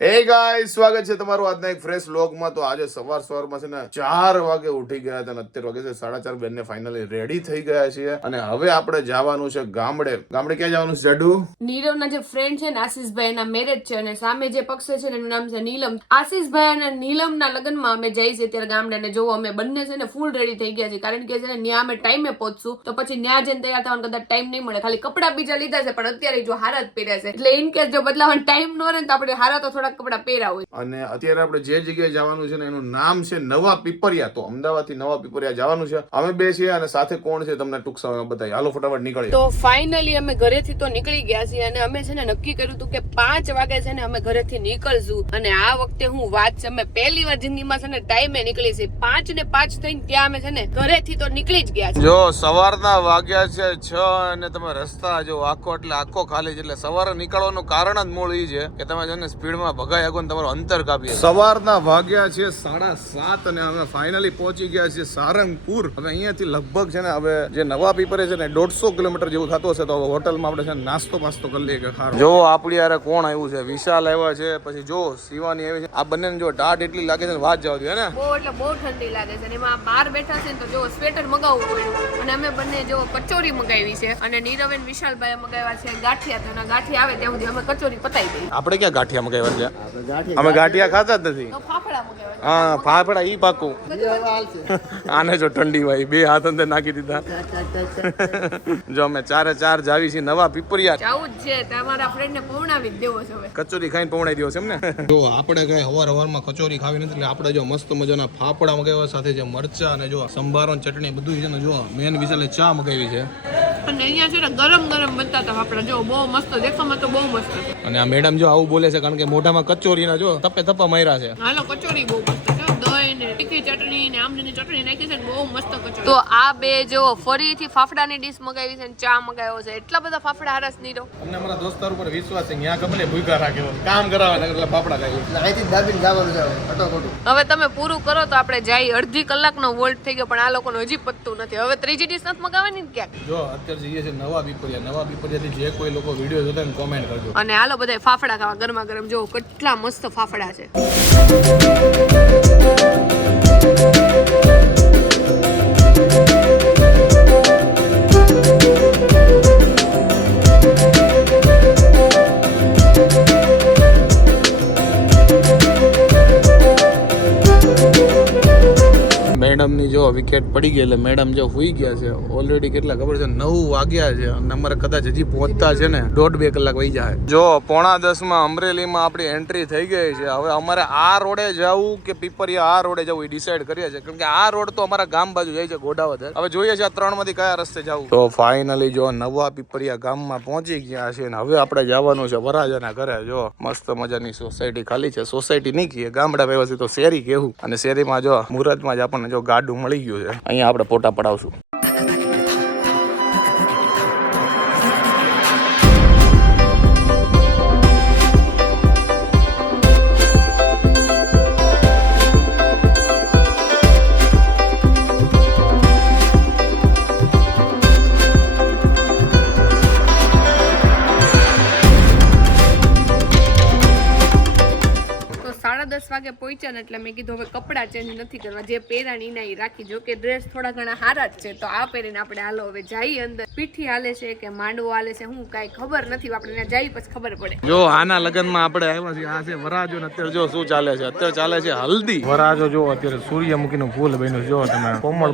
હે ગાઈસ, સ્વાગત છે તમારું આજના એક ફ્રેશ વ્લોગમાં। તો આજે સવારમાં છે ને 4 વાગે ઉઠી ગયા હતા અને અત્યારે વાગે છે 4:30। બેનને ફાઇનલી રેડી થઈ ગયા છીએ અને હવે આપણે જવાનું છે ગામડે। ક્યાં જવાનું છે જાડુ? નીરવના જે ફ્રેન્ડ છે ને આશીષભાઈ, એના મેરેજ છે અને સામે જે પક્ષ છે ને એનું નામ છે નીલમ। આશીષભાઈ અને નીલમના લગ્નમાં અમે જઈએ છીએ ત્યારે ગામડે ને જોવો અમે બંને છે ને ફૂલ રેડી થઈ ગયા છે, કારણ કે છે ને ન્યા અમે ટાઈમે પહોંચશું તો પછી ન્યા જઈને તૈયાર થવાનું કદાચ ટાઈમ નહીં મળે। ખાલી કપડા બીજા લીધા છે પણ અત્યારે જો હારા જ પહેર્યા છે, એટલે ઇન કેસ જો બદલાવાનો ટાઈમ ન રહે તો આપણે હારા તો થોડા કપડા પહેર્યા હોય। અને અત્યારે આપણે જે જગ્યાએ જવાનું છે ને એનું નામ છે નવા પીપરિયા। તો અમદાવાદથી નવા પીપરિયા જવાનું છે। અમે બે છીએ અને સાથે કોણ છે તમને ટૂંક સમયમાં બતાવીએ। હાલો ફટાફટ નીકળીએ। તો ફાઇનલી અમે ઘરેથી તો નીકળી ગયા છીએ અને અમે છે ને નક્કી કર્યું હતું કે 5 વાગે છે ને અમે ઘરેથી નીકળશું અને આ વખતે હું વાત છે અમે પહેલી વાર જિંદગીમાં છે ને ટાઈમે નીકળી છે। 5 ને 5 થઈને ત્યાં અમે છે ને ઘરેથી તો નીકળી જ ગયા છે। જો સવારના વાગ્યા છે 6 અને તમે રસ્તા જો આખો એટલે આખો ખાલી છે, એટલે સવારે નીકળવાનું કારણ જ મૂળ એ છે કે તમે છે ને સ્પીડમાં ભગાઈ શકો ને તમારું અંતર કાપીએ। સવારના વાગ્યા છે 7:30 અને અમે ફાઇનલી પહોંચી ગયા છીએ સારંગપુર। હવે અહીંયાથી લગભગ છે ને હવે જે નવા પીપરે છે ને 150 કિલોમીટર જેવું થતું હશે, તો હોટલમાં આપણે છે ને નાસ્તો પાસ્તો કરી લઈએ કે ખારો। જો આપણી યારે કોણ આવ્યું છે, વિશાલ આવ્યા છે, પછી જો શિવાની આવી છે। આ બંને જો ટાઢ એટલી લાગે છે ને વાત જવા દે ને, બહુ એટલે બહુ ઠંડી લાગે છે અને એમાં બહાર બેઠા છે ને તો જો સ્વેટર મગાવવું પડ્યું અને અમે બંને જો કચોરી મગાવી છે અને નીરવ અને વિશાલભાઈ મગાવ્યા છે ગાંઠિયા। તો એના ગાંઠિયા આવે ત્યાં સુધી અમે કચોરી પતાવી દઈએ। આપણે ક્યાં ગાંઠિયા મગાવ્યા છે? અમે ગાંઠિયા ખાતા જ નથી। તો ફાફડા મગાવ્યા હા ફાફડા ઈ પાકું। આને જો ઠંડી ભાઈ બે હાથ અંદર નાખી દીધા। જો અમે 4 જાવી છીએ નવા પીપરિયા। જાવું જ છે, તમારા ફ્રેન્ડ ને પૌણાવી જ દેવો છે હવે। કચોરી ખાઈને પૌણાઈ દેવો છે એમ ને? જો આપણે કઈ હવારમાં કચોરી ખાવી નથી, એટલે આપણે જો મસ્ત મજાના ફાફડા મગાવ્યા, સાથે જે મરચા અને જો સંભારો ચટણી બધું છે ને, જો મેન વિશાલે ચા મગાવી છે અને અહીંયા છે ને ગરમ ગરમ બનતા હતા ફાફડા, જો બહુ મસ્ત, દેખામાં તો બહુ મસ્ત છે। અને આ મેડમ જો આવું બોલે છે કારણ કે મોઢામાં કચોરીના જો થપ્પા માર્યા છે। હાલો કચોરી બહુ મસ્ત છે, દહીં ને તીખી ચટણી ને આમલીની ચટણી નાખી છે, બહુ મસ્ત કચોરી। તો આ બે જો ફરીથી ફાફડાની ડીશ મગાવી છે અને ચા મગાવ્યો છે। એટલા બધા ફાફડા હારસ નીરો અમને અમારા દોસ્તાર ઉપર વિશ્વાસ છે, ત્યાં ગમે ભૂખા રાખ્યો કામ કરાવે એટલે ફાફડા ખાઈ અહીંથી દાબીને જવાનું છે ફટોફટ। હવે તમે પૂરું કરો તો આપણે જઈ। અડધી કલાકનો વોલ્ટ થઈ ગયો પણ આ લોકોનો હજી પતતું નથી। હવે ત્રીજી ડીશ નથી મગાવવાની ને ક્યાંક? જો અત્યારે જઈએ છે નવા પીપરિયાથી જે કોઈ લોકો વિડીયો જોતા ને કોમેન્ટ કરજો। અને હાલો બધા ફાફડા ખાવા ગરમા ગરમ। જો કેટલા મસ્ત ફાફડા છે। મેડમની જો વિકેટ પડી ગઈ એટલે મેડમ જો હુઈ ગયા છે ઓલરેડી। કેટલા ખબર છે 9 વાગ્યા છે અને અમારે કદાચ હજી પહોંચતા છે ને 1.5-2 કલાક વહી જાય। જો 9:45 અમરેલીમાં આપણી એન્ટ્રી થઈ ગઈ છે। હવે અમારે આ રોડે જવું કે પીપરિયા આ રોડે જવું એ ડિસાઈડ કરીએ છીએ, કેમ કે આ રોડ તો અમારા ગામ બાજુ જાય છે ગોડાવદર। હવે જોઈએ છે આ 3 માંથી કયા રસ્તે જવું। તો ફાઇનલી જો નવા પીપરિયા ગામમાં પહોંચી ગયા છે ને હવે આપણે જવાનું છે વરાજાના ઘરે। જો મસ્ત મજાની સોસાયટી ખાલી છે, સોસાયટી નહીં કહીએ ગામડા વ્યવસ્થિત તો શેરી કેવું। અને શેરીમાં જો મુહૂર્તમાં જ આપણને જો ગાડું મળી ગયું છે, અહીંયા આપણે ફોટા પડાવશું। તો 10:30 વાગે પહોંચ્યા ને એટલે મેં કીધું હવે કપડાં ચેન્જ નથી કરવા, જે પહેરાની ના રાખી। જો કે ડ્રેસ થોડા ઘણા હારા જ છે, તો આ પહેરીને આપણે હાલો હવે જઈએ અંદર। પીઠી હાલે છે કે માંડવો હાલે છે હું કાંઈ ખબર નથી, આપણે ત્યાં જઈ પછી ખબર પડે। જો આના લગ્નમાં આપણે આવ્યા છીએ, આ છે વરાજો ને અત્યારે જો શું ચાલે છે, અત્યારે ચાલે છે હલ્દી। વરાજો જો અત્યારે સૂર્યમુખીનું ફૂલ બન્યું છે, જો તમે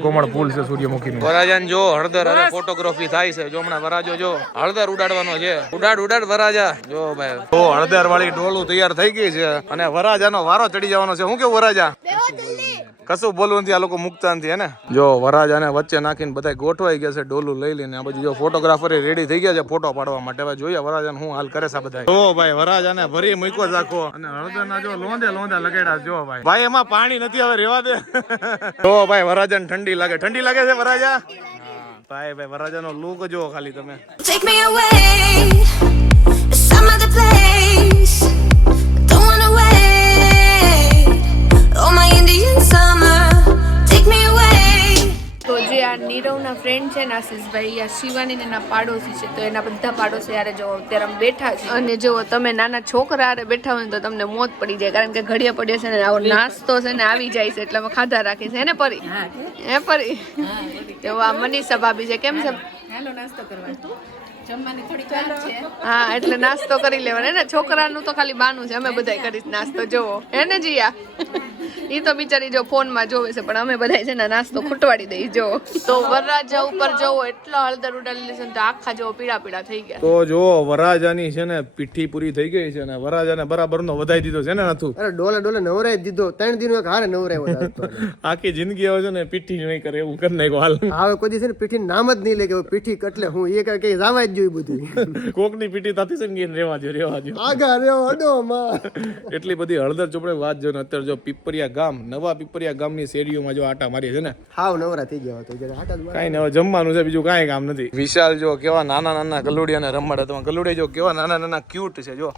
કોમળ ફૂલ છે સૂર્યમુખીનું। વરાજાને જો હળદર અને ફોટોગ્રાફી થાય છે। જો હમણાં વરાજો જો હળદર ઉડાડવાનો છે, ઉડાડ વરાજા। જો ભાઈ તો હળદર વાળી ડોલું તૈયાર થઈ ગઈ છે અને વરાજાનો વારો ચડી જવાનો છે। હું કેવું વરાજા કશું બોલવું નથી, આ લોકો મુકતા નથી હે ને। જો વરાજાને વચ્ચે નાખીને બધા ગોઠવાઈ ગયા છે ડોલું લઈ લઈને। આ બાજુ જો ફોટોગ્રાફર રેડી થઈ ગયા છે ફોટો પાડવા માટે। હવે જોઈએ વરાજાને હું હાલ કરે છે બધા। જો ભાઈ વરાજાને ભરી મૂક્યો રાખો અને હળદરના જો લોંદે લગાડ્યા। જો ભાઈ એમાં પાણી નથી, હવે રેવા દે। જો ભાઈ વરાજાને ઠંડી લાગે છે વરાજા। ભાઈ વરાજાનો લુક જો ખાલી તમે। Take me away, some other place. Don't wanna wait. Oh my Indian summer, take me away. તો જે આ નીરવના ફ્રેન્ડ છે ને ને આશીષભાઈ આ શિવાની ને એના પાડોશી છે, તો એના બધા પાડોશી યારે જો અત્યારે અમે બેઠા છે. અને જો તમે નાના છોકરા હારે બેઠા હોય ને તો તમને મોત પડી જાય, કારણ કે ઘડિયા પડ્યા છે ને આવો નાસ્તો છે ને આવી જાય છે, એટલે અમે ખાધા રાખી છે ને પરી હે પરી. તો આ મનીષા ભાભી છે. કેમ છે? હા, એટલે નાસ્તો કરી લેવાનો ને, છોકરાનું તો ખાલી બાનું છે, અમે બધા કરીશ નાસ્તો. જોવો હે ને જીયા, ઈ તો બિચારી જો ફોન માં જોવે છે, પણ અમે બધા છે ને નાસ્તો ખૂટવાડી દઈ. જો તો વરરાજા ઉપર જોવો એટલો હળદર ઉડાડી છે તો આખા જો પીળા પીળા થઈ ગયા. તો જો વરરાજાની છે ને પીઠી પૂરી થઈ ગઈ છે ને વરરાજાને બરાબર નો વધાઈ દીધો છે ને નથુ. અરે ડોલે ડોલે નવરાઈ દીધો, 3 દિન એક હારે નવરાયો. આખી જિંદગી આવે છે ને પીઠી નહીં કરે એવું કરી નાખ્યો હાલ. હવે કોઈ દિવસ પીઠી નામ જ નહીં લે કે પીઠી એટલે હું એ કઈ જવા જ જોઈ બધું. કોકની પીઠી તાથી છે ને રેવા દો આગા રેવા અડો માં. એટલી બધી હળદર ચોપડે વાત જો ને અત્યારે જો પીપરિયા ગામ, નવા પીપરિયા ગામની શેરીઓમાં જો આટા મારી છે ને હાવ નવરા થઈ ગયા તો જરા આટા કાઈ ને હવે જમવાનું છે, બીજું કાંઈ કામ નથી. વિશાલ જો કેવા નાના નાના ગલુડિયાને રમાડે, તમે ગલુડિયા જો કેવા નાના નાના ક્યુટ છે. જો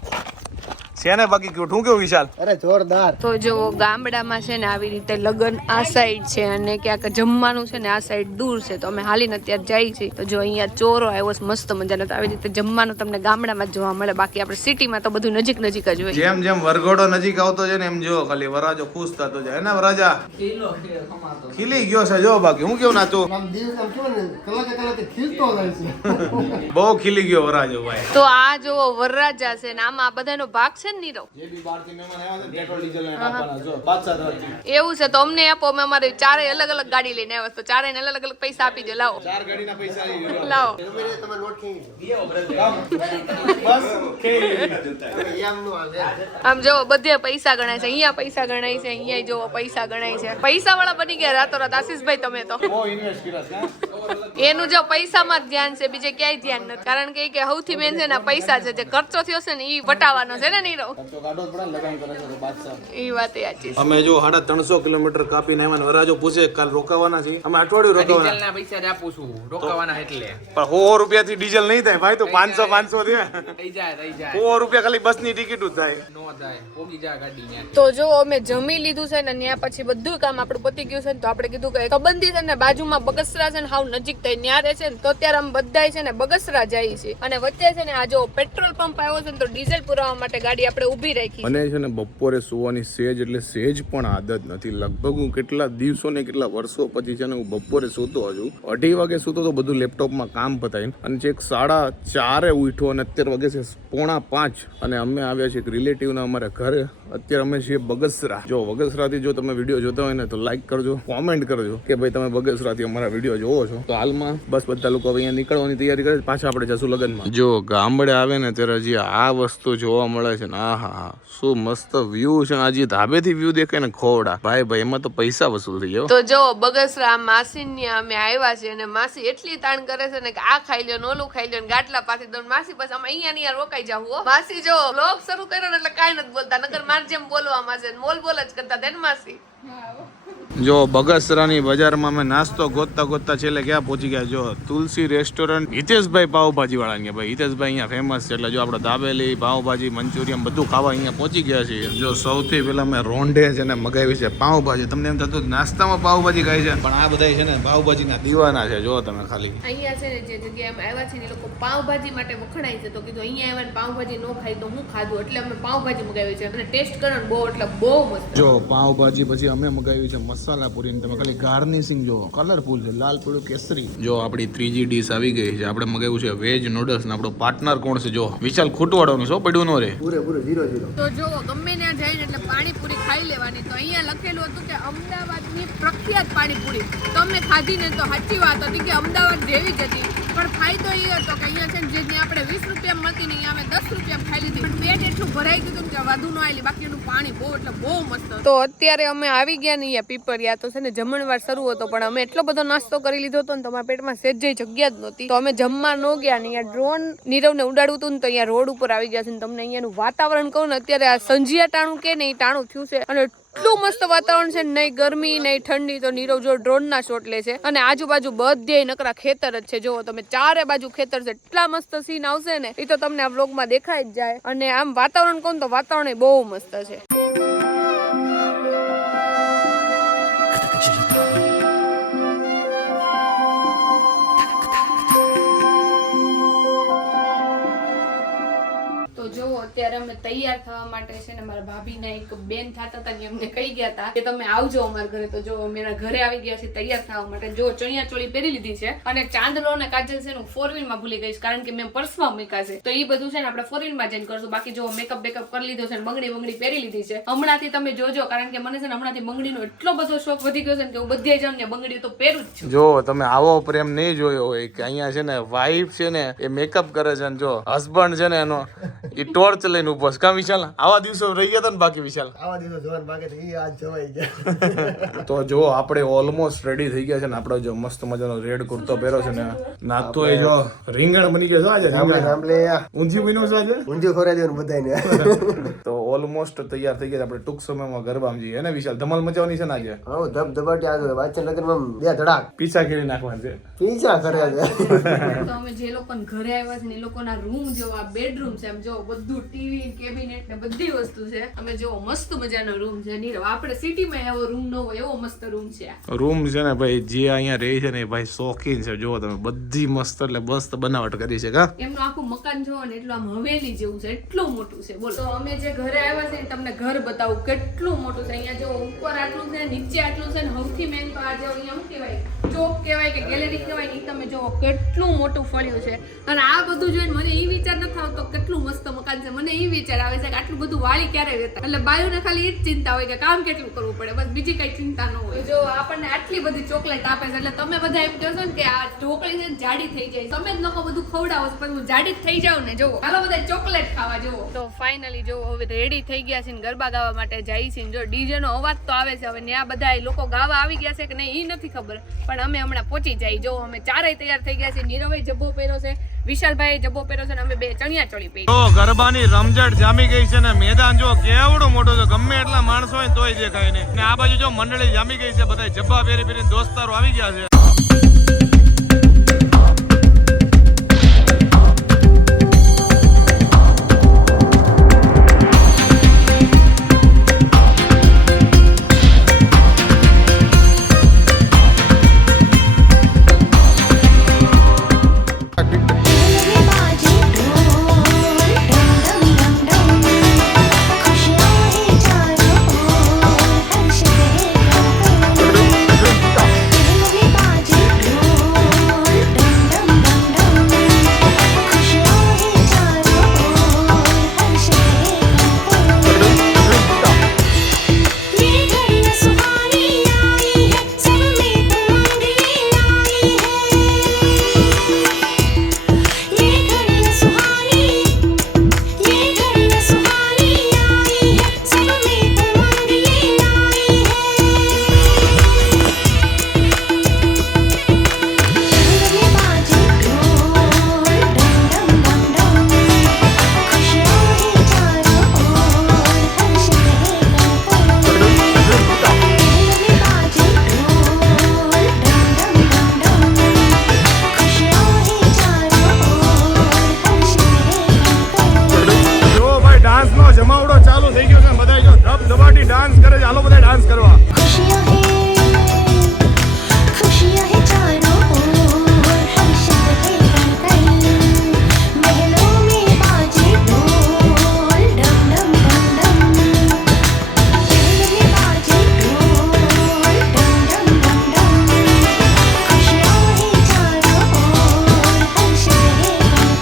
છે ને બાકી ક્યુટ. હું કેવું વિશાલ? અરે જોરદાર. તો જો ગામડામાં છે ને આવી રીતે લગન આ સાઈડ છે અને ક્યાંક જમવાનું છે ને આ સાઈડ દૂર છે, તો અમે હાલીને અત્યારે જઈએ છીએ. તો જો અહીંયા ચોરો આવ્યો છે મસ્ત મજાનો, તો આવી રીતે જમવાનું તમને ગામડામાં જોવા મળે, બાકી આપણે સિટીમાં તો બધું નજીક નજીક જ હોય. જેમ જેમ વરઘોડો નજીક આવતો છે ને એમ જો ખાલી વરાજો ખુશ થતો જાય ને. વરાજા ખીલી ગયો છે જો, બાકી હું કેવું નાતું આમ દિવસ આમ કેવું ને કલાકે ખીલતો જાય છે. બહુ ખીલી ગયો વરાજો ભાઈ. તો આ જો વરરાજા છે ને આમાં બધાનો ભાગ છે ને નીરવ. જે બી બહારથી મહેમાન આવ્યા છે પેટ્રોલ ડીઝલ ને આપવાના જો બાદશાહ તરફથી. એવું છે તો અમને આપો, અમે અમારે ચારે અલગ અલગ ગાડી લઈને આવ્યા, તો ચારે ને અલગ અલગ પૈસા આપી દો. લાવો 4 ગાડીના પૈસા આવી ગયા. લાવો. તમે નોટ ખેંચી બસ ખેઈ એમ નો આવે. આમ જો બધે પૈસા ગણાય છે, અહીંયા પૈસા ગણાય છે, અહીંયા જો પૈસા ગણાય છે. પૈસા વાળા બની ગયા રાતોરાત આશીષભાઈ તમે તો. બહુ ઇન્વેસ્ટ કર્યા છે. એનું જો પૈસામાં જ ધ્યાન છે, બીજે ક્યાંય ધ્યાન નથી, કારણ કે સૌથી મેન છે ને પૈસા છે. જે ખર્ચો થયો છે ને એ વટાવવાનો છે ને નીરવ. તો કાઢો જ પડે ને, લગાન કરે છે તો બાદશાહ. એ વાત સાચી છે. અમે જો 350 કિલોમીટર કાપીને આવ્યા ને વરાજો પૂછે કાલ રોકાવાના છે. અમે અઠવાડિયું રોકાવાના. ડીઝલના પૈસા જ આપું છું રોકાવાના એટલે. પણ 100 રૂપિયાથી ડીઝલ નહીં થાય ભાઈ, તો 500 દે. થઈ જાય 100 રૂપિયા ખાલી બસની ટિકિટ જ થાય. નો થાય પોગી જાય ગાડી ન્યા. તો જો અમે જમી લીધું છે ને ત્યાં પછી બધું કામ આપણું પતી ગયું છે ને, તો આપણે કીધું કે સંબંધી છે ને બાજુમાં બગસરા છે ને હાવ નજીક થઈ ન્યા રહે છે ને, તો અત્યારે અમે બધાય છે ને બગસરા જાય છે. અને વચ્ચે છે ને આ જો પેટ્રોલ પંપ આવ્યો છે ને, તો ડીઝલ પુરાવા માટે ગાડી આપણે ઊભી રાખી. અને છે ને બપોરે સુવાની સેજ એટલે સેજ પણ આદત નથી. લગભગ હું કેટલા દિવસો ને કેટલા વર્ષો પછી છે ને હું બપોરે સૂતો હજુ 2:30 વાગે સૂતો તો બધું લેપટોપમાં કામ પતાવીને, અને છેક 4:30 ઉઠ્યો અને અત્યારે વાગે છે 4:45 અને અમે આવ્યા છીએ એક રિલેટિવના અમારા ઘરે. અત્યારે અમે છીએ બગસરા. જો બગસરાથી જો તમે વિડીયો જોતા હોય ને તો લાઈક કરજો, કોમેન્ટ કરજો કે ભાઈ તમે બગસરાથી અમારા વિડીયો જોવો છો. તો હાલમાં બસ બધા લોકો હવે અહીંયા નીકળવાની તૈયારી કરે, પાછા આપણે જશું લગ્નમાં. જો ગામડે આવે ને ત્યારે હજી આ વસ્તુ જોવા મળે છે ને, આ હા શું મસ્ત વ્યૂ છે. હજી ધાબેથી વ્યૂ દેખાય ને ખોવડા ભાઈ એમાં તો પૈસા વસૂલ થઈ જાય. તો જો બગસરા માસી અમે આવ્યા છે અને માસી એટલી તાણ કરે છે ને કે આ ખાઈ લ્યો, ઓલું ખાઈ લ્યો, ગાટલા પાછી દો. માસી બસ અમે અહીંયા રોકાઈ જાવ. માસી જો વ્લોગ શરૂ કર્યો ને એટલે કાંઈ નથી બોલતા, નકર માર જેમ બોલવામાં છે, બોલ જ કરતા હતા ને માસી. જો બગસરાની બજારમાં અમે નાસ્તો ગોતતા છેલ્લે ક્યાં પહોંચી ગયા? જો તુલસી રેસ્ટોરન્ટ, હિતેશભાઈ પાવભાજી વાળા. ભાઈ હિતેશભાઈ અહીંયા ફેમસ છે, એટલે જો આપણે દાબેલી, પાવભાજી, મંચુરિયન બધું ખાવા અહીંયા પહોંચી ગયા છીએ. જો સૌથી પહેલા મેં રોંઢે છે ને મગાવી છે પાવભાજી. તમને એમ થતું નાસ્તામાં પાવભાજી ખાય છે, પણ આ બધા છે ને પાવભાજીના દીવાના છે. જો તમે ખાલી અહીંયા છે ને જે જગ્યાએ અમે આવ્યા છે ને એ લોકો પાવભાજી માટે વખણાય છે, તો કીધું અહીંયા આવ્યા ને પાવભાજી ન ખાઈ તો હું ખાધું, એટલે અમે પાવભાજી મગાવી છે અને ટેસ્ટ કરવાનું બહુ એટલે બહુ મસ્ત. જો પાવભાજી પછી અમે મગાવી છે મસાલા પૂરી. તમે ખાલી ગાર્નિશિંગ જો કલરફુલ છે, લાલ પીળું કેસરી. જો આપણી ત્રીજી ડીશ આવી ગઈ છે. આપણે મગાવ્યું છે વેજ નૂડલ્સ ને આપણો પાર્ટનર કોણ છે? જો વિશાલ ખૂટવાડવાનું છો પડ્યું નો રે. પૂરેપૂરું 0-0. તો જો ગમે ત્યાં જઈને એટલે પાણીપુરી ખાઈ લેવાની. તો અહીંયા લખેલું હતું કે અમદાવાદની પ્રખ્યાત પાણીપુરી. તો અમે ખાધી ને તો સાચી વાત હતી કે અમદાવાદ જેવી જ હતી, પણ ફાયદો એ હતો કે અહીંયા છે ને જે આપણે 20 રૂપિયા મળતી ને અહીંયા અમે 10 રૂપિયા ખાઈ લીધી, પણ પેટ એટલું ભરાઈ ગયું કે વધુ ન આવેલી. બાકી એનું પાણી બહુ એટલે બહુ મસ્ત. તો અત્યારે અમે આવી ગયા ને અહીંયા પીપરિયા, તો છે ને જમણવાર શરૂ હતો, પણ અમે એટલો બધો નાસ્તો કરી લીધો હતો ને તો અમારા પેટમાં સેજ જગ્યા જ નહોતી, તો અમે જમવા ન ગયા ને. અહીંયા ડ્રોન નીરવને ઉડાડવું હતું ને તો અહીંયા રોડ ઉપર આવી ગયા છે ને તમને અહીંયાનું વાતાવરણ કહું ને, અત્યારે આ સંજિયા ટાણું કે ને એ ટાણું થયું છે અને એટલું મસ્ત વાતાવરણ છે, નહીં ગરમી નહીં ઠંડી. તો નીરવ જો ડ્રોન ના શોટ લે છે અને આજુબાજુ બધે નકરા ખેતર જ છે. જો તમે ચારે બાજુ ખેતર છે, એટલા મસ્ત સીન આવશે ને એ તો તમને આ વ્લોગમાં દેખાય જ જાય. અને આમ વાતાવરણ કહું તો વાતાવરણ બહુ મસ્ત છે. અત્યારે અમે તૈયાર થવા માટે છે ને મારા ભાભીના એક બેન થતા હતા ને એમને કહી ગયા હતા કે તમે આવજો અમારા ઘરે. તો જો અમે એના ઘરે આવી ગયા છે તૈયાર થવા માટે. જો ચણિયા ચોળી પહેરી લીધી છે અને ચાંદલો અને કાજલ છે હું 4 માં ભૂલી ગઈશ કારણ કે મેં પર્સમાં મૂક્યા છે. તો એ બધું છે ને આપણે 4 માં જઈને કરશું. બાકી જો મેકઅપ બેકઅપ કરી લીધો છે, બંગડી પહેરી લીધી છે. હમણાંથી તમે જોજો કારણ કે મને છે ને હમણાંથી બંગડીનો એટલો બધો શોખ વધી ગયો છે ને કે હું બધે જાઉં ને બંગડી તો પહેરું જ છું. જો તમે આવો પ્રેમ નહીં જોયો હોય કે અહીંયા છે ને વાઈફ છે ને એ મેકઅપ કરે છે ને જો હસબન્ડ છે ને એનો એ ટોર્ચ લઈને ઉભો છે. કા વિશાલ આવા દિવસો રહી ગયા હતા ને બાકી વિશાલ આવા દિવસો જોવાનું બાકી તો ઈ આજ જોવાઈ ગયા. તો જો આપણે ઓલમોસ્ટ રેડી થઈ ગયા છે ને આપણો જો મસ્ત મજાનો રેડ કુર્તો પહેરો છે ને નાતો એ જો રીંગણ બની ગયો છે આજે રામલે ઊંધી બન્યો છે આજે ઊંધિયું ખવડાવી દેવાનું બધાને. તો ઓલમોસ્ટ તૈયાર થઈ ગયા છે. આપણે ટૂંક સમયમાં ગરબામાં જઈએ ને વિશાલ ધમાલ મચાવવાની છે ને આજે હા ધબધબાટી આજે વાંચન લગ્નમાં બે ધડાક પીછા ખેડી નાખવાનું છે. પીછા કરે છે. તો અમે જે લોકોને ઘરે આવ્યા છે ને એ લોકોના રૂમ જો આ બેડરૂમ છે. એમ જો બધું ટીવી કેબિનેટ ને બધી વસ્તુ છે. અમે જો મસ્ત મજાનો રૂમ છે. નીરવ આપણે સિટીમાં એવો રૂમ ન હોય એવો મસ્ત રૂમ છે. રૂમ છે ને ભાઈ જે અહીંયા રહે છે ને એ ભાઈ શોખીન છે. જો તમે બધી મસ્ત એટલે મસ્ત બનાવટ કરી છે. કા એમનું આખું મકાન જોવો ને એટલું આમ હવેલી જેવું છે, એટલું મોટું છે. બોલો તો અમે જે ઘરે આવ્યા છે ને તમને ઘર બતાવું કેટલું મોટું છે. અહીંયા જો ઉપર આટલું છે, નીચે આટલું છે ને સૌથી મેન તો આ જો અહીંયા શું કહેવાય ચોક કહેવાય કે ગેલેરી કહેવાય ને તમે જો કેટલું મોટું ફળ્યું છે. અને આ બધું જોઈને મને એ વિચાર નથી આવતો કેટલું મસ્ત મકાન છે. મને એ વિચાર આવે છે કે આટલું બધું વાળી ક્યારે રહેતા. એટલે બાયુને ખાલી એ જ ચિંતા હોય કે કામ કેટલું કરવું પડે, બસ બીજી કઈ ચિંતા ન હોય. જો આપણને આટલી બધી ચોકલેટ આપે છે એટલે તમે બધા એમ કહો છો ને કે આ ઢોકળી છે ને જાડી થઈ જાય. તમે જ લોકો બધું ખવડાવો છો પણ હું જાડી જ થઈ જાઉં ને. જો હાલો બધા ચોકલેટ ખાવા જુઓ. તો ફાઇનલી જો હવે રેડી થઈ ગયા છે ને ગરબા ગાવા માટે જાય છે. જો ડીજે નો અવાજ તો આવે છે. હવે ને આ બધા લોકો ગાવા આવી ગયા છે કે નહીં એ નથી ખબર પણ અમે હમણાં પહોંચી જાય. જો અમે ચારેય તૈયાર થઈ ગયા છે. નીરવે જબ્બો પહેર્યો છે, વિશાલભાઈ જબ્બો પહેર્યો છે ને અમે બે ચણિયા ચોળી પહેરી. તો ગરબાની રમઝટ જામી ગઈ છે ને મેદાન જો કેવડું મોટું છે. ગમે એટલા માણસો હોય તોય દેખાય નહીં. ને આ બાજુ જો મંડળી જામી ગઈ છે. બધા જબ્બા પહેરીને દોસ્તારો આવી ગયા છે. જમાવડો ચાલુ થઈ ગયો છે. બધા જો ધબધબાટી ડાન્સ કરે છે. હાલો બધા ડાન્સ કરવા. खुशियाँ है चारों ओर हर्ष है करतल महलों में बाजे ढोल डम डम डम डम महलों में बाजे ढोल डम डम डम डम खुशियाँ है चारों ओर हर्ष है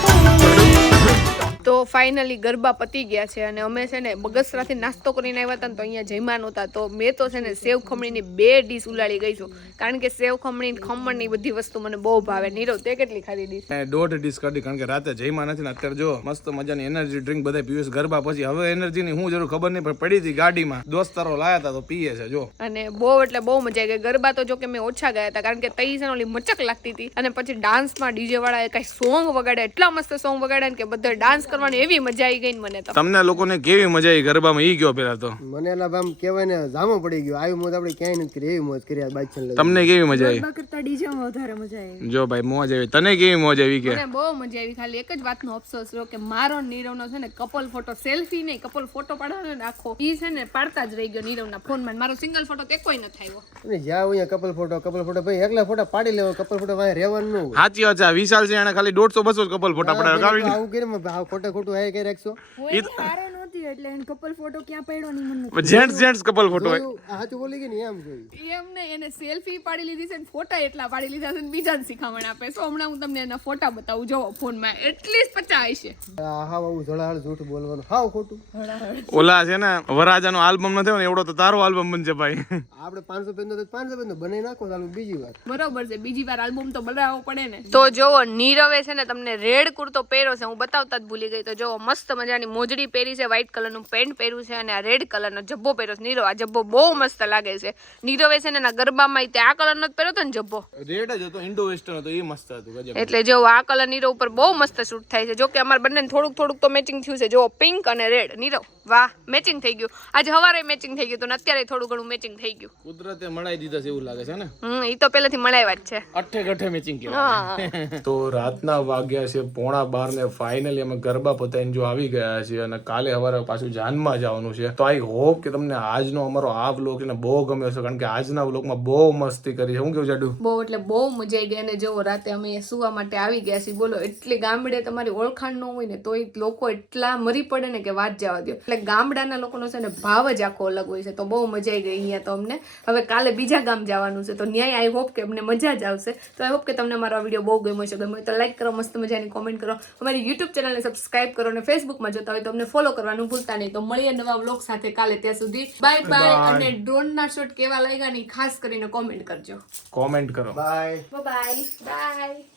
करतल. તો ફાઇનલી ગરબા પતી ગયા છે અને અમે છે ને બગસરાથી નાસ્તો કરીને આવ્યા હતા ને તો અહીંયા જમ્યા નહોતા. તો મેં તો છે ને સેવ ખમણીની 2 ડીશ ઉલાળી ગઈ છું કારણ કે સેવ ખમણી ખમણની બધી વસ્તુ મને બહુ ભાવે. નીરવ તે કેટલી ખાધી ડીશ? 1.5 ડીશ કાઢી કારણ કે રાતે જઈમાં નથી ને અત્યારે જો મસ્ત મજાની એનર્જી ડ્રિંક બધા પીવે છે ગરબા પછી. હવે એનર્જી ની હું જરૂર ખબર નહીં પણ પડી હતી ગાડીમાં દોસ્તારો લાયા હતા તો પીએ છે. જો અને બહુ એટલે બહુ મજા આવી ગઈ. ગરબા તો જો કે મેં ઓછા ગયા હતા કારણ કે તઈ છે ને ઓલી મચક લાગતી હતી અને પછી ડાન્સમાં ડીજે વાળાએ કઈ સોંગ વગાડ્યા, એટલા મસ્ત સોંગ વગાડ્યા ને કે બધા ડાન્સ કરવાની એવી મજા આવી ગઈ ને મને તો. તમને લોકોને કેવી મજા આવી ગરબામાં ઈ ગયો પેલા તો? મને એલા આમ કહેવાય ને જામો પડી ગયો. આવી મોજ આપણે ક્યાંય નથી કરી. એવી મોજ કરી આ બાઈક લઈને. તમને કેવી મજા આવી? કરતા ડીજેમાં વધારે મજા આવી. જો ભાઈ મોજ આવી. તને કેવી મોજ આવી? કે મને બહુ મજા આવી. ખાલી એક જ વાતનો અફસોસ રહ્યો કે મારો નીરવનો છે ને કપલ ફોટો, સેલ્ફી નહીં કપલ ફોટો પાડવાનો ને આખો ઈ છે ને પાડતા જ રહી ગયો નીરવના ફોનમાં. મારો સિંગલ ફોટો તે કોઈ નથી આવ્યો. અને જ્યાં અહીંયા કપલ ફોટો ભાઈ એકલા ફોટા પાડી લેવો. કપલ ફોટો વાંહે રહેવાનું ન હોય. સાચી વાત છે. વિશાલ છે એને ખાલી 150-200 કપલ ફોટા પડાવ્યા. આવું કરીને આ ખોટે ખોટું આવે કઈ રાખશો જેન્ટ્સ કપલ ફોટો હોય જોયું? આ સાચું બોલી ગઈ ને એમ જોયું એમને એને સેલ્ફી પાડી લીધી છે ને ફોટા એટલા પાડી લીધા છે ને બીજાને શીખામણ આપે છે હમણાં હું તમને એના ફોટા બતાવું જોવો ફોનમાં એટલીસ્ટ 50 છે હાવ આવું જળાહળ જૂઠ બોલવાનું હાવ ખોટું ઓલા છે ને વરાજાનો આલ્બમ ન થયો ને એવડો તો તારો આલ્બમ બનશે ભાઈ આપણે 500 પેન તો 500 પેન બનાવી નાખો ચાલુ બીજી વાર બરોબર છે બીજી વાર આલ્બમ તો બનાવવો પડે ને તો જોવો નીરવે છે ને તમને રેડ કુર્તો પહેર્યો છે હું બતાવતા જ ભૂલી ગઈ તો જોવો મસ્ત મજાની મોજડી પહેરી છે વ્હાઈટ કલરનું પેન્ટ પહેર્યું છે અને આ રેડ કલરનો જબ્બો પહેર્યો છે નીરવ આ જબ્બો બહુ મસ્ત લાગે છે નીરવે છે ને એના ગરબામાં તે આ કલરનો જ પહેર્યો હતો ને જબ્બો રેડ જ હતો ઇન્ડો વેસ્ટર્ન હતો એ મસ્ત હતું ગજબ એટલે જો આ કલર નીરવ ઉપર બહુ મસ્ત શૂટ થાય છે જો કે અમાર બંને થોડુંક તો મેચિંગ થયું છે જો પિંક અને રેડ નીરવ વાહ મેચિંગ થઈ ગયું આજે સવારે મેચિંગ થઈ ગયું તો અત્યારે થોડું ઘણું મેચિંગ થઈ ગયું કુદરતે મળાઈ દીધા છે એવું લાગે છે ને ઈ તો પહેલેથી મળાવ્યા જ છે અઠે ગઠે મેચિંગ કહેવાય તો રાતના વાગ્યા છે 11:30 ને ફાઇનલી અમે ગરબા પતાઈને જો આવી ગયા છે અને કાલે સવારે પાછું જાનમાં જવાનું છે તો આઈ હોપ કે તમને આજનો અમારો આ વ્લોગ છે ને બહુ ગમ્યો છે કારણ કે આજના વ્લોગમાં બહુ મસ્તી કરી છે હું કેવું જાડુ બહુ એટલે બહુ મજા આવી ગઈ અને જો રાતે અમે સુવા માટે આવી ગયા છીએ બોલો એટલી ગામડે તમારી ઓળખાણ ન હોય ને તોય લોકો એટલા મરી પડે ને કે વાત જવા દો એટલે ગામડાના લોકોનો છે ને ભાવ જ આખો અલગ હોય છે તો બહુ મજા આવી ગઈ અહીંયા તો અમને હવે કાલે બીજા ગામ જવાનું છે તો ન્યાય આઈ હોપ કે અમને મજા જ આવશે તો આઈ હોપ કે તમને મારો વિડીયો બહુ ગમ્યો છે ગમ્યો તો લાઈક કરો મસ્ત મજાની કોમેન્ટ કરો અમારી યુટ્યુબ ચેનલને સબસ્ક્રાઇબ કરો અને ફેસબુકમાં જોતા હોય તો અમને ફોલો કરવાનું ભૂલતા નહીં તો મળીએ નવા વ્લોગ સાથે કાલે ત્યાં સુધી બાય બાય અને ડ્રોનના શોટ કેવા લાગ્યા ની ખાસ કરીને કોમેન્ટ કરજો કોમેન્ટ કરો બાય બાય બાય